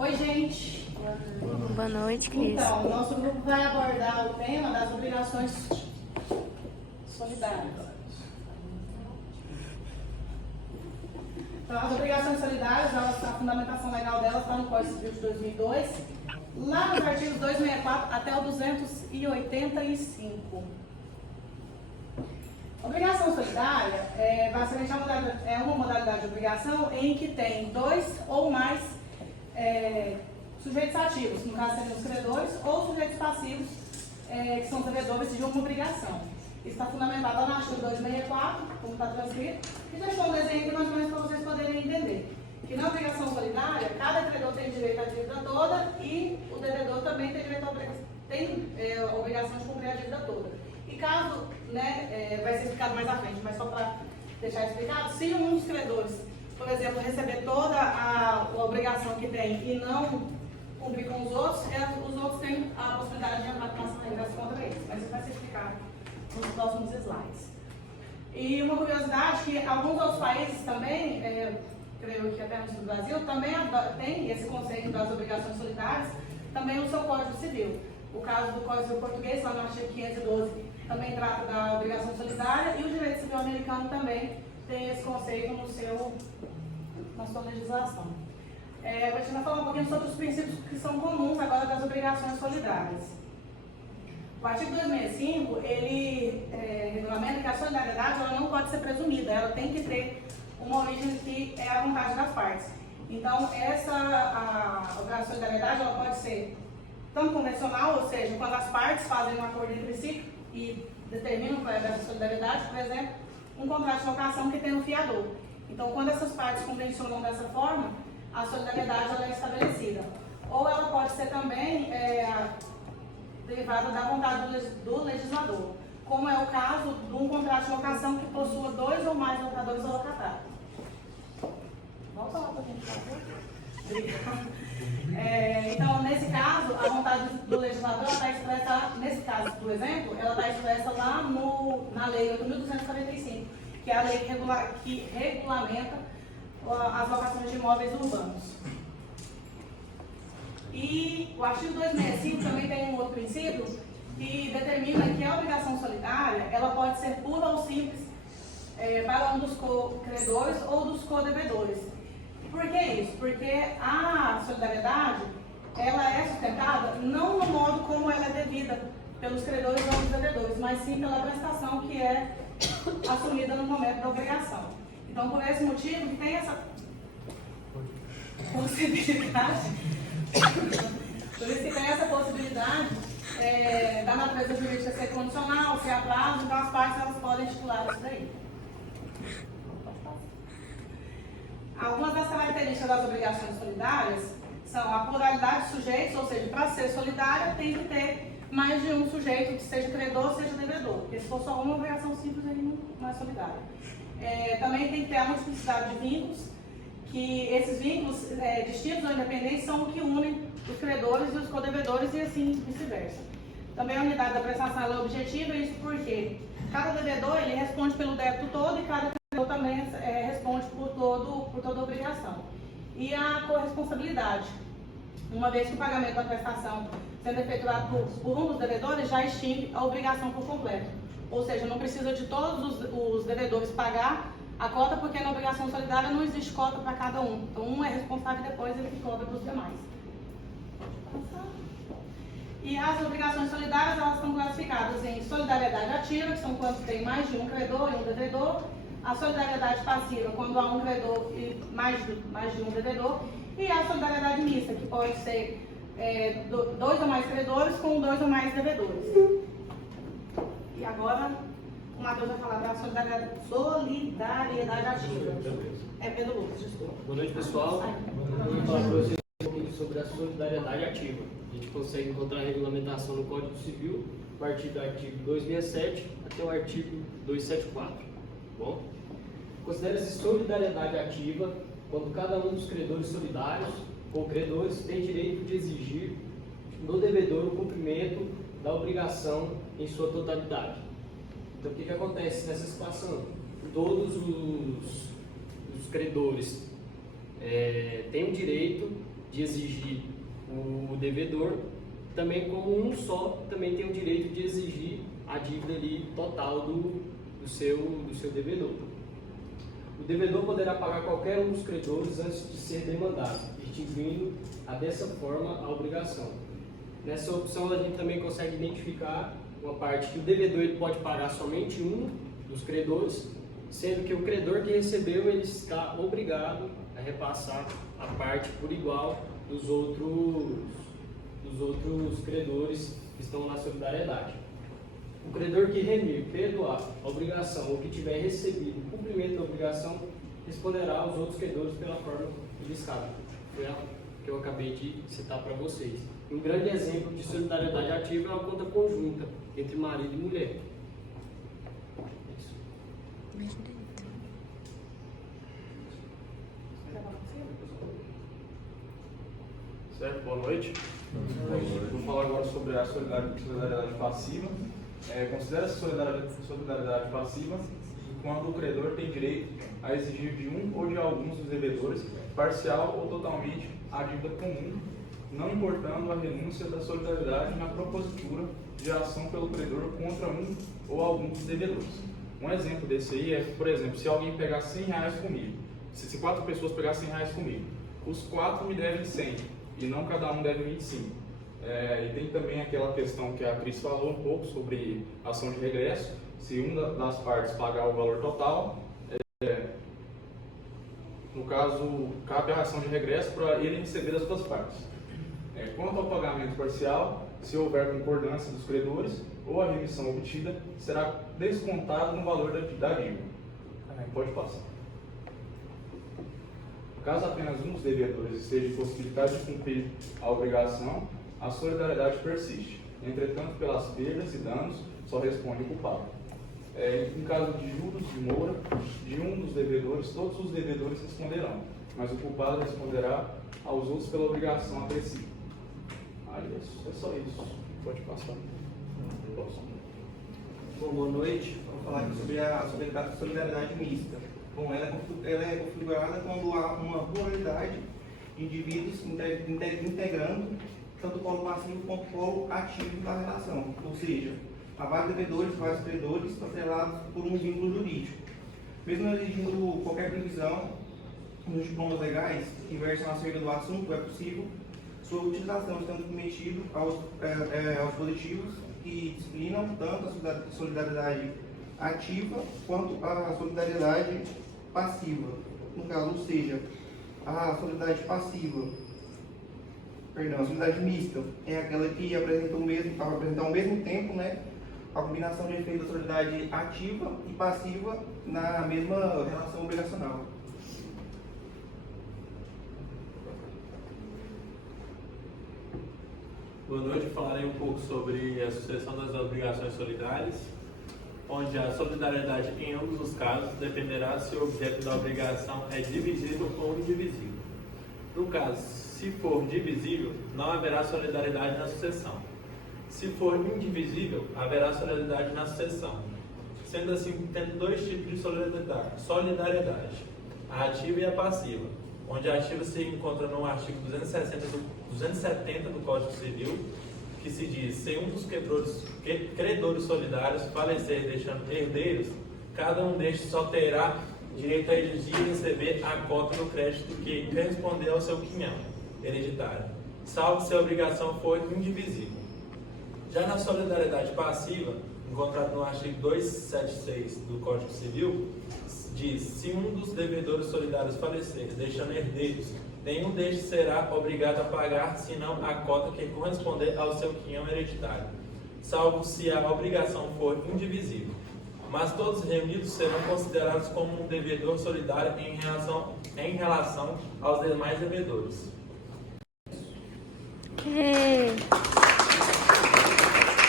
Oi, gente. Boa noite, Cris. Então, nosso grupo vai abordar o tema das obrigações solidárias. Então, as obrigações solidárias, a fundamentação legal delas está no Código Civil de 2002, lá nos artigos 264 até o 285. Obrigação solidária basicamente é uma modalidade de obrigação em que tem dois ou mais sujeitos ativos, no caso seriam os credores, ou sujeitos passivos, que são devedores de uma obrigação. Isso está fundamentado no artigo 264, como está transcrito, e deixou um desenho aqui mais ou menos para vocês poderem entender. Que na obrigação solidária, cada credor tem direito à dívida toda e o devedor também tem direito a obrigação de cumprir a dívida toda. E caso, vai ser explicado mais à frente, mas só para deixar explicado, se um dos credores, por exemplo, receber toda a obrigação que tem e não cumprir com os outros têm a possibilidade de entrar com ação de graça contra eles. Mas isso vai ser explicado nos próximos slides. E uma curiosidade que alguns outros países também, creio que até no Brasil, também tem esse conceito das obrigações solidárias, também no seu Código Civil. O caso do Código Civil Português, lá no artigo 512, também trata da obrigação solidária, e o direito civil americano também tem esse conceito na sua legislação. A gente vai falar um pouquinho sobre os princípios que são comuns agora das obrigações solidárias. O artigo 265, ele regulamenta que a solidariedade ela não pode ser presumida, ela tem que ter uma origem que é a vontade das partes. Então, a obrigação de solidariedade ela pode ser tanto convencional, ou seja, quando as partes fazem um acordo entre si e determinam qual é essa solidariedade, por exemplo, um contrato de locação que tem um fiador. Então, quando essas partes convencionam dessa forma, a solidariedade ela é estabelecida. Ou ela pode ser também derivada da vontade do legislador, como é o caso de um contrato de locação que possua dois ou mais locadores ou locatários. Volta lá para a gente fazer. Obrigada. Então, nesse caso, a vontade do legislador está expressa, nesse caso, por exemplo, ela está expressa lá na Lei 8.245, que é a lei que regulamenta as locações de imóveis urbanos. E o artigo 265 também tem um outro princípio que determina que a obrigação solidária ela pode ser pura ou simples para um dos co-credores ou dos co-devedores. Por que isso? Porque a solidariedade ela é sustentada não no modo como ela é devida pelos credores ou dos devedores, mas sim pela prestação que é assumida no momento da obrigação. Então, por esse motivo, que tem essa possibilidade, da natureza jurídica ser condicional, ser a prazo, então as partes elas podem estipular isso daí. Algumas das características das obrigações solidárias são a pluralidade de sujeitos, ou seja, para ser solidária tem que ter mais de um sujeito, que seja credor, seja devedor, porque se for só uma obrigação simples, ele não é solidária. Também tem que ter a multiplicidade de vínculos, que esses vínculos distintos ou independentes são o que unem os credores e os codevedores e assim vice-versa. Também a unidade da prestação é objetiva, isso porque cada devedor ele responde pelo débito todo e cada credor também responde por toda a obrigação. E a corresponsabilidade, uma vez que o pagamento da prestação sendo efetuado por um dos devedores, já extingue a obrigação por completo. Ou seja, não precisa de todos os devedores pagar a cota, porque na obrigação solidária não existe cota para cada um. Então, um é responsável e depois ele cobra para os demais. E as obrigações solidárias, elas estão classificadas em solidariedade ativa, que são quando tem mais de um credor e um devedor. A solidariedade passiva, quando há um credor e mais de um devedor. E a solidariedade mista, que pode ser dois ou mais credores com dois ou mais devedores. E agora, o Matheus vai falar da solidariedade ativa. Pedro Lucas, desculpa. Boa noite, pessoal. Eu vou falar para vocês um pouquinho sobre a solidariedade ativa. A gente consegue encontrar a regulamentação no Código Civil, a partir do artigo 267 até o artigo 274. Bom? Considera-se solidariedade ativa quando cada um dos credores solidários ou credores tem direito de exigir do devedor o cumprimento da obrigação em sua totalidade. Então, o que acontece nessa situação? Todos os credores têm o direito de exigir o devedor, também como um só também tem o direito de exigir a dívida ali total do seu devedor. O devedor poderá pagar qualquer um dos credores antes de ser demandado, extinguindo dessa forma a obrigação. Nessa opção a gente também consegue identificar uma parte que o devedor ele pode pagar somente um dos credores, sendo que o credor que recebeu ele está obrigado a repassar a parte por igual dos outros credores que estão na solidariedade. O credor que remir, perdoar a obrigação ou que tiver recebido o cumprimento da obrigação responderá aos outros credores pela forma listada. Foi a que eu acabei de citar para vocês. Um grande exemplo de solidariedade ativa é a conta conjunta entre marido e mulher. Certo, boa noite. Vou falar agora sobre a solidariedade passiva. Considera-se solidariedade passiva quando o credor tem direito a exigir de um ou de alguns dos devedores, parcial ou totalmente, a dívida comum, não importando a renúncia da solidariedade na propositura de ação pelo credor contra um ou alguns dos devedores. Um exemplo desse aí é, por exemplo, se alguém pegar R$100 comigo, se 4 pessoas pegarem R$100 comigo, os 4 me devem 100 e não cada um deve 25. E tem também aquela questão que a Cris falou um pouco sobre ação de regresso. Se uma das partes pagar o valor total, no caso, cabe a ação de regresso para ele receber das duas partes. Quanto ao pagamento parcial, se houver concordância dos credores ou a remissão obtida, será descontado no valor da dívida. Pode passar. Caso apenas um dos devedores esteja impossibilitado de cumprir a obrigação, a solidariedade persiste. Entretanto, pelas perdas e danos, só responde o culpado. Em caso de juros de mora, de um dos devedores, todos os devedores responderão, mas o culpado responderá aos outros pela obrigação acrescida. É só isso. Pode passar. Bom, boa noite. Vamos falar aqui sobre a solidariedade mista. Bom, ela é configurada quando há uma pluralidade de indivíduos integrando tanto o polo passivo quanto o polo ativo da relação. Ou seja, há vários devedores, vários credores atrelados por um vínculo jurídico. Mesmo não exigindo qualquer previsão nos diplomas legais que versam acerca do assunto, é possível sua utilização estando submetido aos dispositivos que disciplinam tanto a solidariedade ativa quanto a solidariedade passiva. No caso, ou seja, a solidariedade mista é aquela que apresenta ao mesmo tempo, a combinação de efeitos da solidariedade ativa e passiva na mesma relação obrigacional. Boa noite, falarei um pouco sobre a sucessão das obrigações solidárias, onde a solidariedade em ambos os casos dependerá se o objeto da obrigação é divisível ou indivisível. No caso, se for divisível, não haverá solidariedade na sucessão. Se for indivisível, haverá solidariedade na sucessão. Sendo assim, tendo dois tipos de solidariedade, a ativa e a passiva, onde a ativa se encontra no artigo 270 do Código Civil, que se diz: se um dos credores solidários falecer deixando herdeiros, cada um destes só terá direito a exigir e receber a cota do crédito que corresponder ao seu quinhão hereditário, salvo se a obrigação for indivisível. Já na solidariedade passiva, encontrado no artigo 276 do Código Civil, diz: se um dos devedores solidários falecer deixando herdeiros, nenhum destes será obrigado a pagar senão a cota que corresponder ao seu quinhão hereditário, salvo se a obrigação for indivisível. Mas todos reunidos serão considerados como um devedor solidário em relação aos demais devedores. Okay.